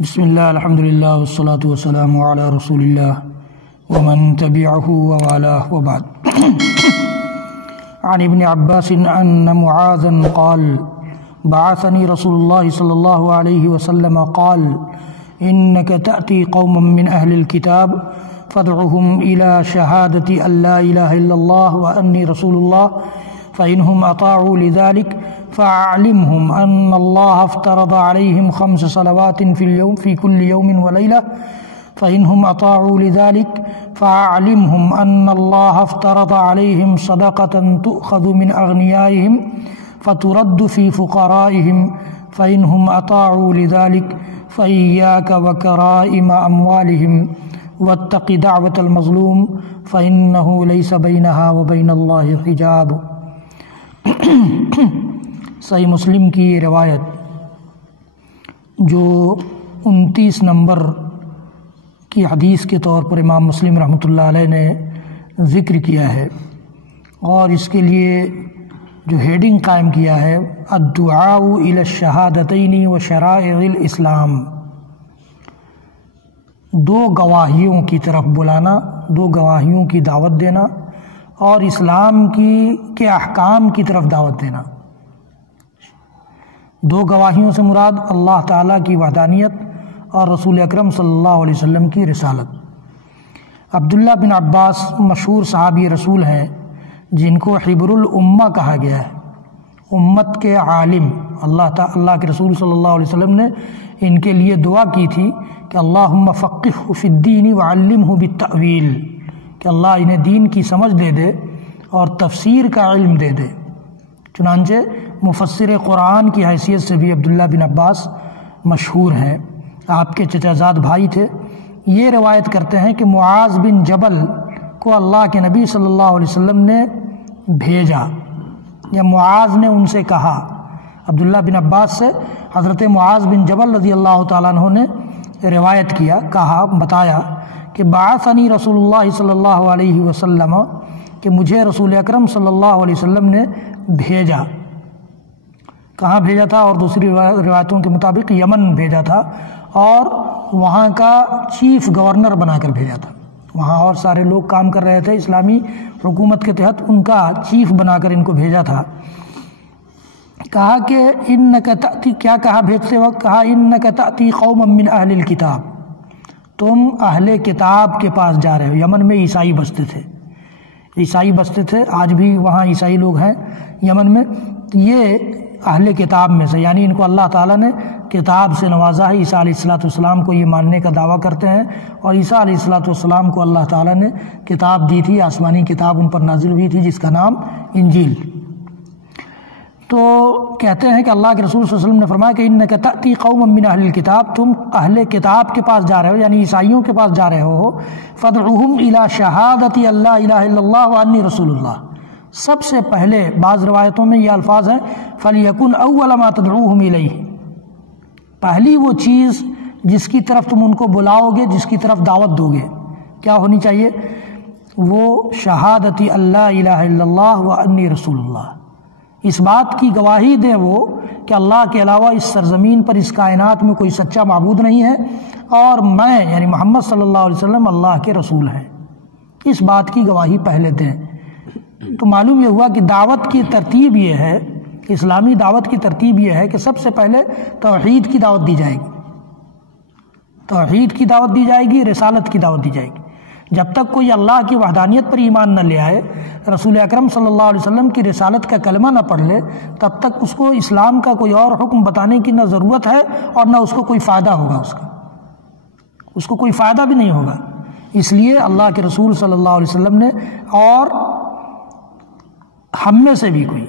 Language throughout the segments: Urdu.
بسم اللہ الحمد للہ والصلاة والسلام علی رسول اللہ ومن تبعہ ووالاه وبعد عن ابن عباس ان معاذا قال بعثني رسول الله صلى الله عليه وسلم قال إنك تأتي قوما من أهل الكتاب فادعهم إلى شهادة أن لا إله إلا الله وأني رسول الله فإنهم أطاعوا لذلك فأعلمهم أن الله افترض عليهم 5 صلوات في كل يوم وليلة فإنهم أطاعوا لذلك فأعلمهم أن الله افترض عليهم صدقة تؤخذ من أغنيائهم فترد في فقرائهم فإنهم أطاعوا لذلك فإياك وكرائم أموالهم واتق دعوة المظلوم فإنه ليس بينها وبين الله حجاب۔ صحیح مسلم کی یہ روایت جو 29 نمبر کی حدیث کے طور پر امام مسلم رحمۃ اللہ علیہ نے ذکر کیا ہے، اور اس کے لیے جو ہیڈنگ قائم کیا ہے الدعاء الی الشہادتین و شرائع الاسلام، 2 گواہیوں کی طرف بلانا، 2 گواہیوں کی دعوت دینا اور اسلام کے احکام کی طرف دعوت دینا۔ 2 گواہیوں سے مراد اللہ تعالیٰ کی وحدانیت اور رسول اکرم صلی اللہ علیہ وسلم کی رسالت۔ عبداللہ بن عباس مشہور صحابی رسول ہیں جن کو حبر الامہ کہا گیا ہے، امت کے عالم۔ اللہ کے رسول صلی اللہ علیہ وسلم نے ان کے لیے دعا کی تھی کہ اللہم فقہہ فی الدین وعلمہ بالتأویل، کہ اللہ انہیں دین کی سمجھ دے دے اور تفسیر کا علم دے دے۔ چنانچہ مفسر قرآن کی حیثیت سے بھی عبداللہ بن عباس مشہور ہیں، آپ کے چچا زاد بھائی تھے۔ یہ روایت کرتے ہیں کہ معاذ بن جبل کو اللہ کے نبی صلی اللہ علیہ وسلم نے بھیجا، یا معاذ نے ان سے کہا۔ عبداللہ بن عباس سے حضرت معاذ بن جبل رضی اللہ تعالیٰ عنہ نے روایت کیا، کہا، بتایا کہ بعثنی رسول اللہ صلی اللہ علیہ وسلم، کہ مجھے رسول اکرم صلی اللہ علیہ وسلم نے بھیجا۔ کہاں بھیجا تھا؟ اور دوسری روایتوں کے مطابق یمن بھیجا تھا، اور وہاں کا چیف گورنر بنا کر بھیجا تھا۔ وہاں اور سارے لوگ کام کر رہے تھے اسلامی حکومت کے تحت، ان کا چیف بنا کر ان کو بھیجا تھا۔ کہا کہ انک تأتی، کیا کہا بھیجتے وقت؟ کہا انک تأتی قوما من اہل الکتاب، تم اہل کتاب کے پاس جا رہے ہو۔ یمن میں عیسائی بستے تھے، آج بھی وہاں عیسائی لوگ ہیں یمن میں۔ یہ اہل کتاب میں سے، یعنی ان کو اللہ تعالیٰ نے کتاب سے نوازا ہے۔ عیسیٰ علیہ السلام کو یہ ماننے کا دعویٰ کرتے ہیں، اور عیسیٰ علیہ السلام کو اللہ تعالیٰ نے کتاب دی تھی، آسمانی کتاب ان پر نازل ہوئی تھی جس کا نام انجیل۔ تو کہتے ہیں کہ اللہ کے رسول صلی اللہ علیہ وسلم نے فرمایا کہ انک تأتی قوما من اہل الکتاب، تم اہل کتاب کے پاس جا رہے ہو، یعنی عیسائیوں کے پاس جا رہے ہو۔ فادعوہم الی شہادۃ ان لا الہ الا اللہ وانی رسول اللہ، سب سے پہلے بعض روایتوں میں یہ الفاظ ہیں فلیکن اول ما تدعوہم الیہ، پہلی وہ چیز جس کی طرف تم ان کو بلاؤ گے، جس کی طرف دعوت دو گے، کیا ہونی چاہیے؟ وہ شہادت ان لا الہ الا اللہ وانی رسول اللہ، اس بات کی گواہی دیں وہ کہ اللہ کے علاوہ اس سرزمین پر، اس کائنات میں کوئی سچا معبود نہیں ہے، اور میں یعنی محمد صلی اللہ علیہ وسلم اللہ کے رسول ہیں۔ اس بات کی گواہی پہلے دیں۔ تو معلوم یہ ہوا کہ دعوت کی ترتیب یہ ہے، اسلامی دعوت کی ترتیب یہ ہے کہ سب سے پہلے توحید کی دعوت دی جائے گی، توحید کی دعوت دی جائے گی، رسالت کی دعوت دی جائے گی۔ جب تک کوئی اللہ کی وحدانیت پر ایمان نہ لے آئے، رسول اکرم صلی اللہ علیہ وسلم کی رسالت کا کلمہ نہ پڑھ لے، تب تک اس کو اسلام کا کوئی اور حکم بتانے کی نہ ضرورت ہے، اور نہ اس کو کوئی فائدہ ہوگا، اس کو کوئی فائدہ بھی نہیں ہوگا۔ اس لیے اللہ کے رسول صلی اللہ علیہ وسلم نے، اور ہم میں سے بھی کوئی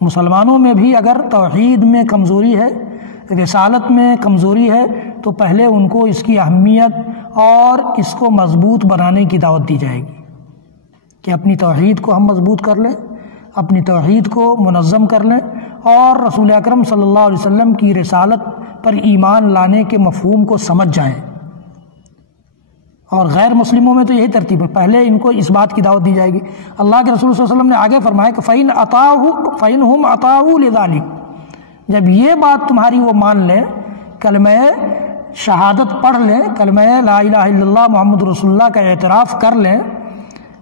مسلمانوں میں بھی اگر توحید میں کمزوری ہے، رسالت میں کمزوری ہے، تو پہلے ان کو اس کی اہمیت اور اس کو مضبوط بنانے کی دعوت دی جائے گی کہ اپنی توحید کو ہم مضبوط کر لیں، اپنی توحید کو منظم کر لیں، اور رسول اکرم صلی اللہ علیہ وسلم کی رسالت پر ایمان لانے کے مفہوم کو سمجھ جائیں۔ اور غیر مسلموں میں تو یہی ترتیب ہے، پہلے ان کو اس بات کی دعوت دی جائے گی۔ اللہ کے رسول صلی اللہ علیہ وسلم نے آگے فرمایا کہ فَإِنْهُمْ أَطَاعُوا لِذَلِكَ، جب یہ بات تمہاری وہ مان لیں، کلمہ شہادت پڑھ لیں، کلمہ لا الہ الا اللہ محمد رسول اللہ کا اعتراف کر لیں،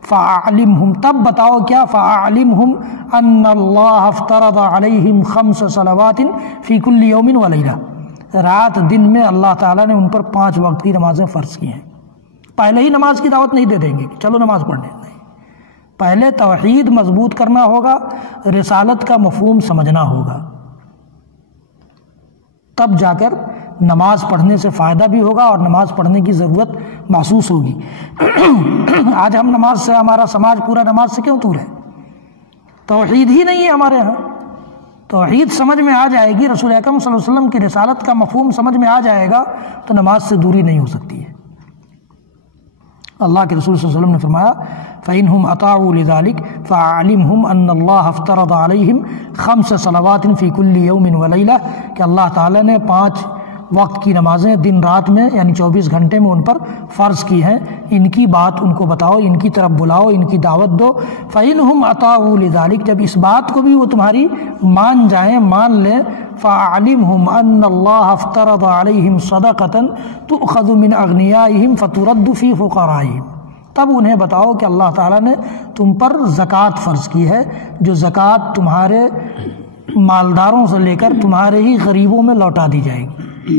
فَأَعْلِمْهُمْ، تب بتاؤ کیا، فَأَعْلِمْهُمْ أَنَّ اللَّهَ افْتَرَضَ عَلَيْهِمْ 5 صَلَوَاتٍ فِي كُلِّ يَوْمٍ وَلَيْلَةٍ، رات دن میں اللہ تعالیٰ نے ان پر 5 وقت کی نمازیں فرض کی ہیں۔ پہلے ہی نماز کی دعوت نہیں دے دیں گے کہ چلو نماز پڑھنے، نہیں، پہلے توحید مضبوط کرنا ہوگا، رسالت کا مفہوم سمجھنا ہوگا، تب جا کر نماز پڑھنے سے فائدہ بھی ہوگا اور نماز پڑھنے کی ضرورت محسوس ہوگی۔ آج ہم نماز سے، ہمارا سماج پورا نماز سے کیوں دور ہے؟ توحید ہی نہیں ہے ہمارے ہاں۔ توحید سمجھ میں آ جائے گی، رسول اکرم صلی اللہ علیہ وسلم کی رسالت کا مفہوم سمجھ میں آ جائے گا تو نماز سے دوری نہیں ہو سکتی ہے۔ اللہ کے رسول صلی اللہ علیہ وسلم نے فرمایا فَإِنْهُمْ أَطَاعُوا لِذَلِكَ فَأَعْلِمْهُمْ أَنَّ اللَّهَ افْتَرَضَ عَلَيْهِمْ 5 صلوات فِي كُلِّ يَوْمٍ وَلَيْلَةٍ، کہ اللہ تعالیٰ نے 5 وقت کی نمازیں دن رات میں یعنی 24 گھنٹے میں ان پر فرض کی ہیں، ان کی بات ان کو بتاؤ، ان کی طرف بلاؤ، ان کی دعوت دو۔ فَإِنْهُمْ أَطَاعُوا لِذَلِكَ، جب اس بات کو بھی وہ تمہاری مان جائیں، مان لیں، فَأَعْلِمْهُمْ أَنَّ اللَّهَ افْتَرَضَ عَلَيْهِمْ صَدَقَةً تُؤْخَذُ مِنْ أَغْنِيَائِهِمْ فَتُرَدُّ فِي فُقَرَائِهِمْ، تب انہیں بتاؤ کہ اللہ تعالیٰ نے تم پر زکوٰۃ فرض کی ہے، جو زکوٰۃ تمہارے مالداروں سے لے کر تمہارے ہی غریبوں میں لوٹا دی جائے گی،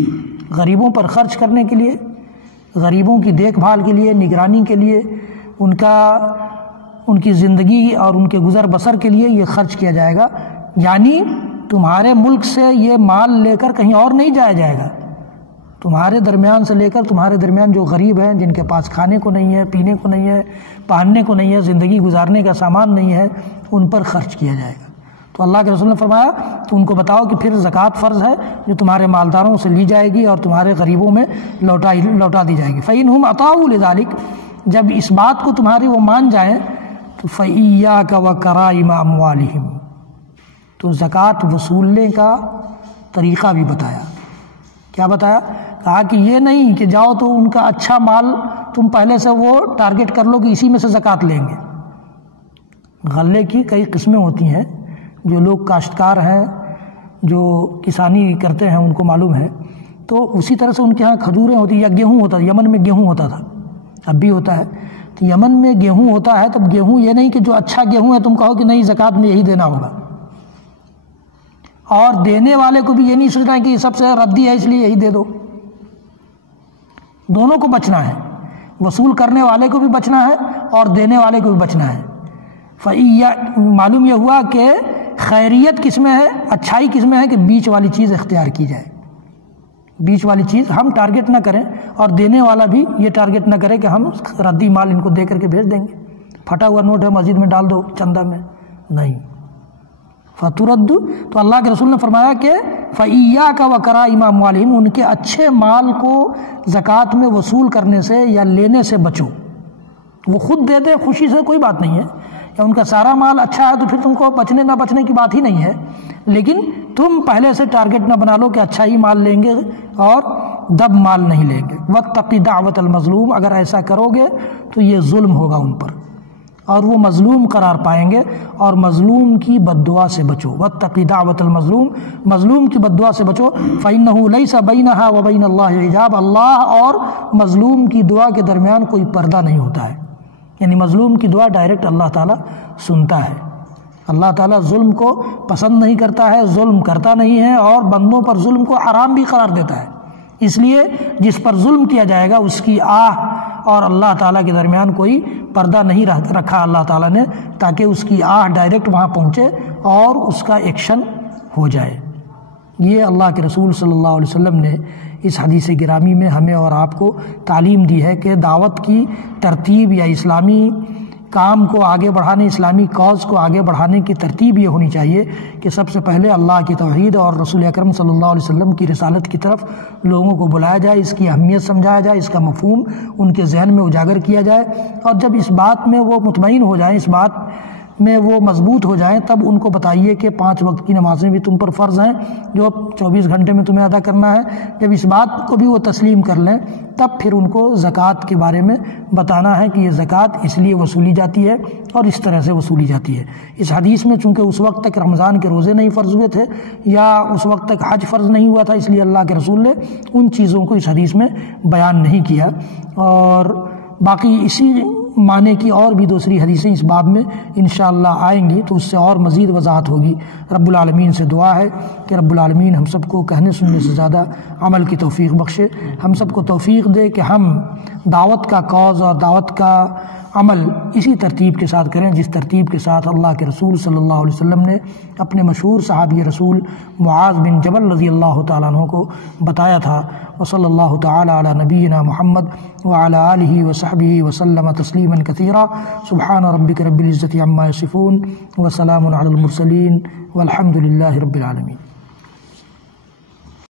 غریبوں پر خرچ کرنے کے لیے، غریبوں کی دیکھ بھال کے لیے، نگرانی کے لیے، ان کی زندگی اور ان کے گزر بسر کے لیے یہ خرچ کیا جائے گا، یعنی تمہارے ملک سے یہ مال لے کر کہیں اور نہیں جایا جائے گا، تمہارے درمیان سے لے کر تمہارے درمیان جو غریب ہیں، جن کے پاس کھانے کو نہیں ہے، پینے کو نہیں ہے، پہننے کو نہیں ہے، زندگی گزارنے کا سامان نہیں ہے، ان پر خرچ کیا جائے گا۔ تو اللہ کے رسول نے فرمایا تو ان کو بتاؤ کہ پھر زکوٰۃ فرض ہے جو تمہارے مالداروں سے لی جائے گی اور تمہارے غریبوں میں لوٹا دی جائے گی۔ فَإِنْهُمْ أَطَاعُوا لِذَلِكَ، جب اس بات کو تمہاری وہ مان جائیں تو فَإِيَّاكَ وَكَرَائِمَ أَمْوَالِهِمْ، تو زکوٰۃ وصولنے کا طریقہ بھی بتایا۔ کیا بتایا؟ کہا کہ یہ نہیں کہ جاؤ تو ان کا اچھا مال تم پہلے سے وہ ٹارگٹ کر لو کہ اسی میں سے زکوٰۃ لیں گے۔ غلے کی کئی قسمیں ہوتی ہیں، جو لوگ کاشتکار ہیں، جو کسانی کرتے ہیں، ان کو معلوم ہے۔ تو اسی طرح سے ان کے ہاں کھجوریں ہوتی، یا گیہوں ہوتا، یمن میں گیہوں ہوتا تھا، اب بھی ہوتا ہے۔ تو یمن میں گیہوں ہوتا ہے، تب گیہوں یہ نہیں کہ جو اچھا گیہوں ہے تم کہو کہ نہیں زکوٰۃ میں یہی دینا ہوگا، اور دینے والے کو بھی یہ نہیں سوچنا کہ یہ سب سے ردی ہے اس لیے یہی دے دو، دونوں کو بچنا ہے، وصول کرنے والے کو بھی بچنا ہے اور دینے والے کو بھی بچنا ہے۔ معلوم یہ ہوا کہ خیریت کس میں ہے، اچھائی کس میں ہے کہ بیچ والی چیز اختیار کی جائے، بیچ والی چیز ہم ٹارگٹ نہ کریں اور دینے والا بھی یہ ٹارگٹ نہ کرے کہ ہم ردی مال ان کو دے کر کے بھیج دیں گے، پھٹا ہوا نوٹ ہے مسجد میں ڈال دو چندہ میں، نہیں، فَتُرَدُّ، تو اللہ کے رسول نے فرمایا کہ فَإِيَّاكَ وَكَرَائِمَ أَمْوَالِهِمْ، ان کے اچھے مال کو زکوٰۃ میں وصول کرنے سے یا لینے سے بچو۔ وہ خود دے دے خوشی سے، کوئی بات نہیں ہے، یا ان کا سارا مال اچھا ہے تو پھر تم کو بچنے نہ بچنے کی بات ہی نہیں ہے، لیکن تم پہلے سے ٹارگٹ نہ بنا لو کہ اچھا ہی مال لیں گے اور دب مال نہیں لیں گے۔ وَاتَّقِ دَعْوَةَ الْمَظْلُومِ، اگر ایسا کرو گے تو یہ ظلم ہوگا ان پر اور وہ مظلوم قرار پائیں گے، اور مظلوم کی بد دعا سے بچو۔ وَاتَّقِ دَعْوَةَ الْمَظْلُومِ، مظلوم کی بد دعا سے بچو۔ فَإِنَّهُ لَيْسَ بَيْنَهَا وَبَيْنَ اللَّهِ حجاب، اللہ اور مظلوم کی دعا کے درمیان کوئی پردہ نہیں ہوتا ہے، یعنی مظلوم کی دعا ڈائریکٹ اللہ تعالیٰ سنتا ہے۔ اللہ تعالیٰ ظلم کو پسند نہیں کرتا ہے، ظلم کرتا نہیں ہے، اور بندوں پر ظلم کو حرام بھی قرار دیتا ہے۔ اس لیے جس پر ظلم کیا جائے گا اس کی آہ اور اللہ تعالیٰ کے درمیان کوئی پردہ نہیں رکھا اللہ تعالیٰ نے، تاکہ اس کی آہ ڈائریکٹ وہاں پہنچے اور اس کا ایکشن ہو جائے۔ یہ اللہ کے رسول صلی اللہ علیہ وسلم نے اس حدیث گرامی میں ہمیں اور آپ کو تعلیم دی ہے کہ دعوت کی ترتیب یا اسلامی کام کو آگے بڑھانے، اسلامی کاز کو آگے بڑھانے کی ترتیب یہ ہونی چاہیے کہ سب سے پہلے اللہ کی توحید اور رسول اکرم صلی اللہ علیہ وسلم کی رسالت کی طرف لوگوں کو بلایا جائے، اس کی اہمیت سمجھایا جائے، اس کا مفہوم ان کے ذہن میں اجاگر کیا جائے، اور جب اس بات میں وہ مطمئن ہو جائیں، اس بات میں وہ مضبوط ہو جائیں تب ان کو بتائیے کہ 5 وقت کی نمازیں بھی تم پر فرض ہیں جو 24 گھنٹے میں تمہیں ادا کرنا ہے۔ جب اس بات کو بھی وہ تسلیم کر لیں تب پھر ان کو زکوٰۃ کے بارے میں بتانا ہے کہ یہ زکوٰۃ اس لیے وصولی جاتی ہے اور اس طرح سے وصولی جاتی ہے۔ اس حدیث میں چونکہ اس وقت تک رمضان کے روزے نہیں فرض ہوئے تھے یا اس وقت تک حج فرض نہیں ہوا تھا، اس لیے اللہ کے رسول نے ان چیزوں کو اس حدیث میں بیان نہیں کیا، اور باقی اسی معنی کی اور بھی دوسری حدیثیں اس باب میں انشاءاللہ آئیں گی تو اس سے اور مزید وضاحت ہوگی۔ رب العالمین سے دعا ہے کہ رب العالمین ہم سب کو کہنے سننے سے زیادہ عمل کی توفیق بخشے، ہم سب کو توفیق دے کہ ہم دعوت کا کاز اور دعوت کا عمل اسی ترتیب کے ساتھ کریں جس ترتیب کے ساتھ اللہ کے رسول صلی اللہ علیہ وسلم نے اپنے مشہور صحابی رسول معاذ بن جبل رضی اللہ تعالیٰ عنہ کو بتایا تھا۔ وصلی اللہ تعالیٰ علی نبینا محمد وعلی آلہ وصحبہ وسلم تسلیما کثیرا۔ سبحان ربک رب العزۃ عما یصفون وسلام علی المرسلین والحمد للہ رب العالمین۔